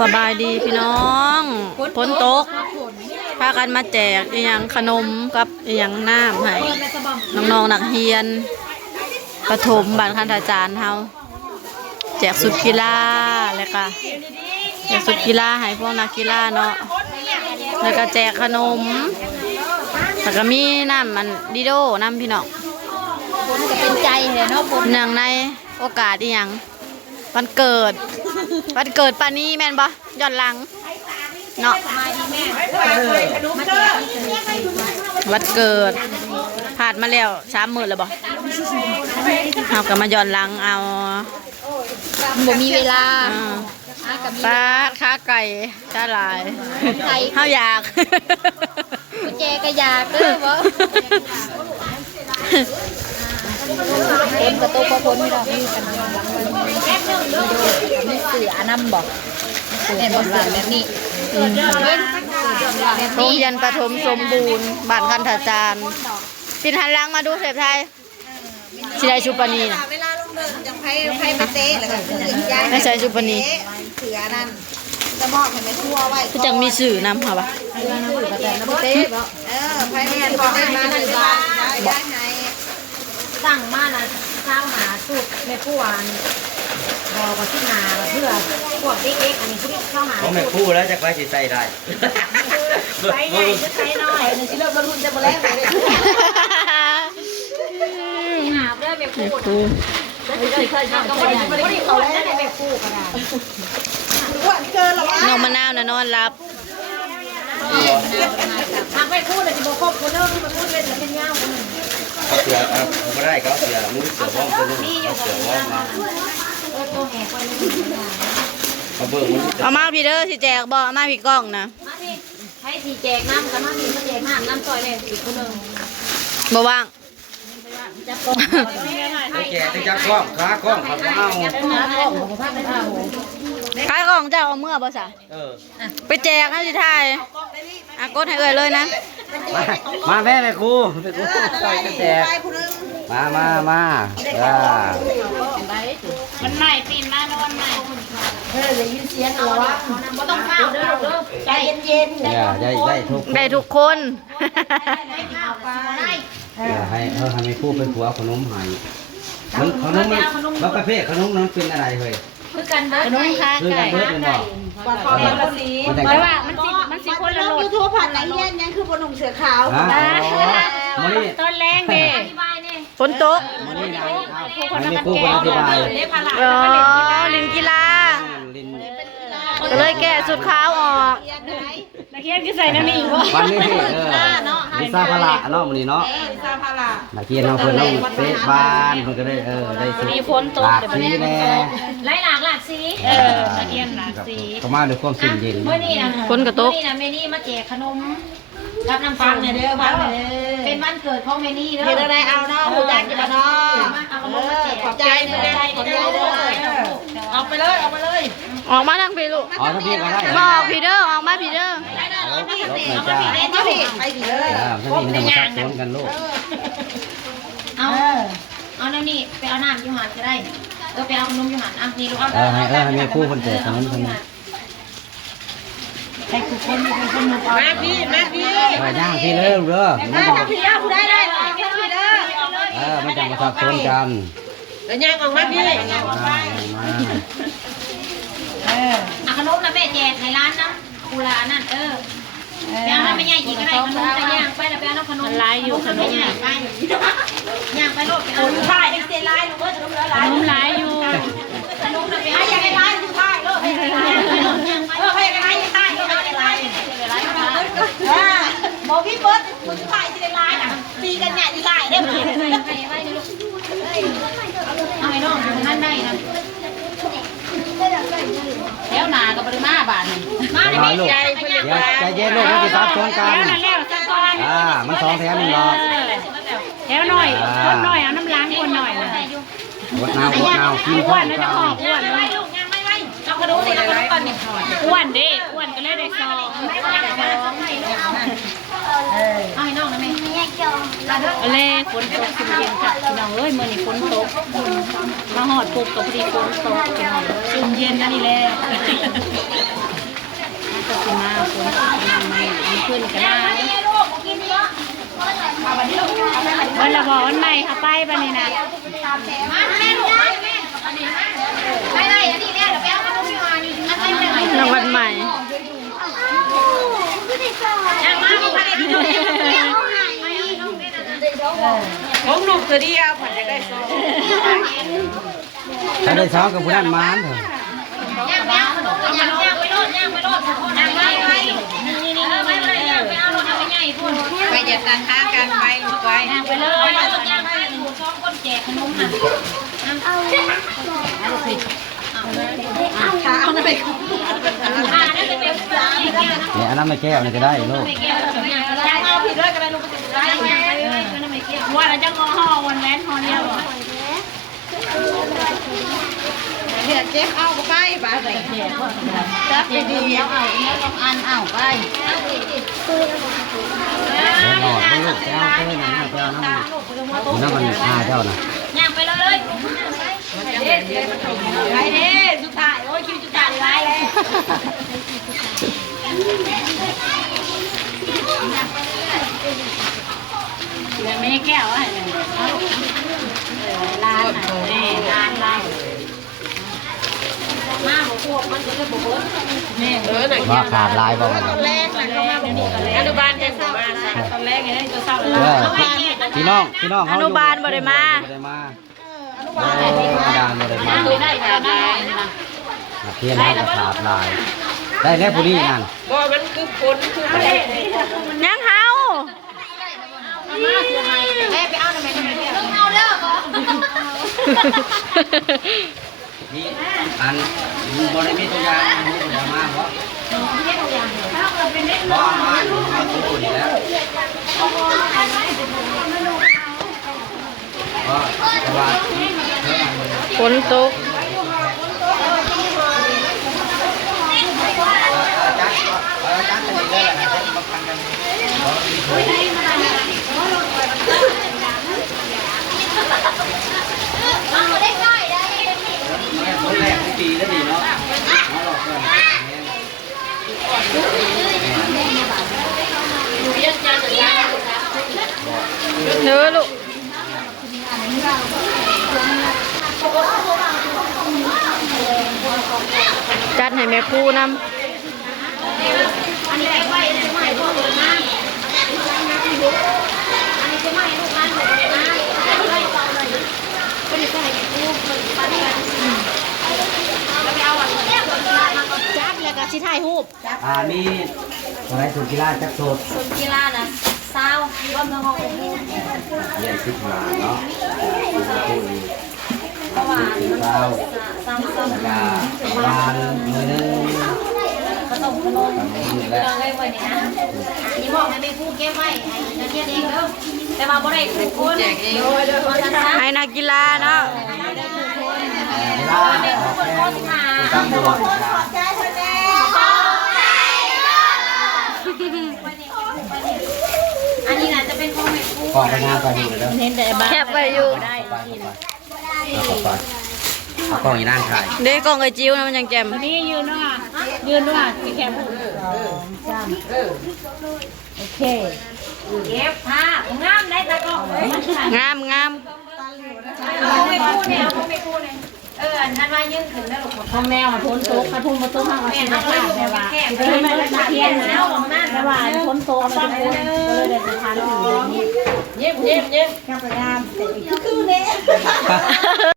สบายดีพี่น้องฝนตกพากันมาแจกอีหยังขนมกับอีหยังน้ำให้น้องๆนักเรียนประถมบ้านคันธาจารย์เฮาแจกสุดกีฬาแล้วก็แจกสุดกีฬาให้พวกนักกีฬาเนาะแล้วก็แจกขนมแล้วก็มีน้ำมันดิโดน้ำพี่น้องเป็นใจเลยเนาะเนื่องในโอกาสอีหยังวันเกิดปานี้แม่นบ่ย้อนหลังเนาะวันเกิดผ่านมาแล้ว30,000แล้วบ่เอาก็มาย้อนหลังเอาบ่มีเวลาปลาขาไก่ชาลายเฮาอยากกุญแจก็อยากเด้อบ่คนกระโตกพ้นไม่ได้มีกันมีเสือนำบอกเห็นบ่เสือแบบนี้โรงเรียนประถมสมบูรณ์บ้านคันธาจารย์ปิดหันหลังมาดูเสพไทยสิได้ชุปนีน่ะเวลาลงเดินจังไพ่มาเตะแล้วก็ไม่ใช่ชุปนีเสือนั่นจะมอบให้แม่ทั่วไว้คือจังมีสื่อนำค่ะปะไพ่แม่บอกให้มาหรือว่าย้ายไหนสั่งมานะข้าวหาสูตรแม่ผู้วานบอกว่าที่นาเพื่อพวกเด็กๆอันนี้คือข้าวหาผมไม่พูดแล้วจะไปสิใส่ได้ใส่ใหญ่จะใส่น้อยในที่เริ่มรุ่นจะมาแล้วหาได้แม่ผู้เคยทำก็ไม่ได้เขาได้แม่ผู้ก็ได้น้องมะนาวน่ะนอนรับทำไปพูดเลยที่บอกครบคนเริ่มมาพูดเลยจะเป็นยาวคนหนึ่งเขาเสือไม่ได้เขาเสือมือเสือว่องตัวนึงเขาเสือว่องมาเอาเบิกมือเอามาพี่เด้อสิแจกบ่เอามาพี่กล้องนะมาพี่ให้ทีแจกน้ำกับมาพี่มาแจกน้ำซอยเลยอีกคนหนึ่งบ่ว่างไปแก่จะจับกล้องขากล้องเขาเอาขายของเจ้าเอาเมื่อบ่ซะไปแจกให้สิทายกดให้เอ่ยเลยนะมาแม่ครูใส่กระแจกมามันใหม่ปีนมานอนใหม่ได้ยินเสียงเอาละไม่ต้องข้าวเด้อใจเย็นได้ทุกคนให้พูดเป็นผัวขนมหายขนมแล้วประเภทขนมนั้นเป็นอะไรเฮ้ยคือกันเบิร์ดขนมค่ะไก่เบิร์ดเป็นบ่แต่ว่ามันสิคนละรสทั่วผ่านไหนเงี้ยยังคือบนหนุ่มเสือขาวตอนแรงเด้ฝนตกไม่พูดเป็นอธิบายลินกีฬาก็เลยแกะสุดขาวออกนักเรียนก็ใส่น้ำนี่วะวันนี้ลิซ่าพาราเนาะวันนี้เนาะนักเรียนเราเพิ่นต้องเตะบอลเพิ่นก็ได้ได้สุดมีฝนตกแต่สีแน่หลากสีนักเรียนหลากสีก็มาด้วยความสุ่มเย็นเมื่อนี้นะฝนก็ตกเมื่อนี้นะเมนี่มาแจกขนมรับน้ำฟังเนี่ยเด้อบ้านเป็นวันเกิดของเมนี่เด้อเดี๋ยวอะไรเอาเนาะหูจักกินเนาะขอบใจเด้อขอบใจเด้อเอาไปเลยออกมาทางพี่ลูกอ๋อถ้าพี่ก็ได้มาออกพี่เด้อออกมาพี่เด้อรถหน่อยจ้าไปพี่เลยถ้าพี่มันจะมาซักซ้อนกันลูกเอาน้ำนี่ไปเอาน้ำยูหันก็ได้ไปเอาขนมยูหันอ่ะนี่ลูกเอาให้มีคู่คนเจอขนมคนนี้ให้ทุกคนมีคนมาพี่ไปย่างพี่เริ่มเด้อถ้าพี่ย่างผู้ได้พี่เด้อมันจะมาซักซ้อนกันแล้วย่างออกมาพี่ขนมนะแม่แจกในร้านน้ำกุหลานั่นไปเอาน้ำไม่ใหญ่อีกก็ได้ขนมจะย่างไปแล้วไปเอาน้ำขนมลายอยู่ขนมใหญ่ไปย่างไปโลดไปเอาใช่เสียลายลูกเอ้ยขนมเหลือลายขนมลายอยู่ขนมน่ะไปให้ยังไงลายอยู่ใต้โลดให้ยังไงให้ยังไงใต้โลดให้ลายบอกพี่เบิร์ดคุณใต้ที่ได้ลายน่ะตีกันใหญ่ที่ลายได้ไหมเอาให้น้องนั่นได้นะแล้วนาก็บริมาบาทนี่มาในมีใจใจเย็นลูกมันจะซักซ้อนกันมัน2 แถม1 ดอกแถวหน่อยคนหน่อยเอาน้ำล้างคนหน่อยนะวดนาวกินอ้วนนะจะหอบอ้วนเลยเอากระดูกสิเอากระดูกก่อนนี่อ้วนดิอ้วนก็เลยได้ซองเอาให้น้องนะแม่เล่ฝนตกสุ่มเย็นค่ะน้องเอ้ยเมื่อนี้ฝนตกมาหอดปุ๊บกับพอดีฝนตกสุ่มเย็นนั่นนี่แหละ นกันนะวันละบอกวันใหม่ค่ะไปบ้านนี้นะรางวัลใหม่ ผมลูกเธอเดียวผัดจะได้ซอง ถ้าได้ซ้อมกับผู้นั้นมานเถอะ ไปอย่าตันห้างกันไปลูกไว้ไปเลยข้าวนั่นไป เนี่ยอันนั้นไม่แก้วนี่ก็ได้ลูก เอาผิดเลยก็ได้ลูกไปติดได้ว่าแล้วจะงอห่อวันแว้นห่อเดียวเดี๋ยวเจ๊เอาไปไปใส่เขียจับดีๆเอาอันเอาไป เดี๋ยวหลอดลูกแก้วเต้นนะแก้วน้ำน้ำมันเจ้านะ ย่างไปเลยไปเด้สุดท้ายโอ้ยคิวสุดท้ายไรเลยไม่แก้วอะไรร้านนี่ร้านไรมาบอกพวกมันจะบอกว่านี่หนัง ว่าขาดลายบ่มัน แรกนะเขามาอนุบาลจะมาตอนแรกไงจะเศร้าเลย พี่น้องเขา อนุบาลบ่ได้มา บ่ได้มาอนุบาลบ่ได้มา ได้ค่ะได้ เทียนให้ขาดลาย ได้แล้วผู้นี้นั่น บ่มันคือคนคืออะไร ยังเฮา ไปเอาทำไมเอาเลิกเหรอ นี่อันบ่ได้มีตัวอย่างมีตัวอย่างมาบ่บ่มาเอาตู้นี่แล้วก็แต่ว่า ฝนตก จัดเป็นเรื่องอะไรครับมาฟังกันคนแรกของปีแล้วดีเนาะมาหลอกเพื่อนเนื้อลูกจัดให้แม่ครูนำ อันนี้ไว้จะไม่พวกเลยนะอันนี้จะไม่ลูกมันเลยนะไล่ต่อเลยก็จะใส่ลูกมันปั้นกันแล้วไปเอาอันนี้มาจับแล้วก็ชิถ่ายรูป มีอะไรสุกีฬาจักรโสด ส่วนกีฬาน่ะซาวรวมทั้งห้องของผู้ เรียนคิดมาเนาะพูดดี เพราะว่า เช้า ซาวส้ม แล้วก็ประมาณมื้อนึง ขนม นี่แหละ เราได้ไว้เนี่ยนะนี่บอกให้ไปพูดเก็บไว้ให้นักเรียนเองเด้อแต่ว่าบ่ได้ทุกคน ให้นักกีฬาเนาะ เวลาออกแข่งตำรวจ อันนี้น่ะจะเป็นของแม่ครู ขอไปงานไปอยู่เลยเด้อ เห็นแต่บ้าน แคบไปอยู่ ไปเอากล้องอีนั่นถ่าย เด็กกองไอจิ้วนะมันยังแจ่ม นี่ยืนด้วยที่แคมป์โอเคเก็บผ้างามได้ตะกอกเลย งามงาม เอาไม่พูดเนี่ยเอาไม่พูดเนี่ยอันนั้นว่ายื่นขึ้นได้หรอกของแมวพ้นโต๊ะกระทุ่มประตูห้างแม่เอาไว้อยู่แบบว่าคือไม่ได้เทียนแล้วของนั่นแต่ว่าพ้นโต๊ะตั้งเลยเลยได้ทานถึง เย็บ งามงาม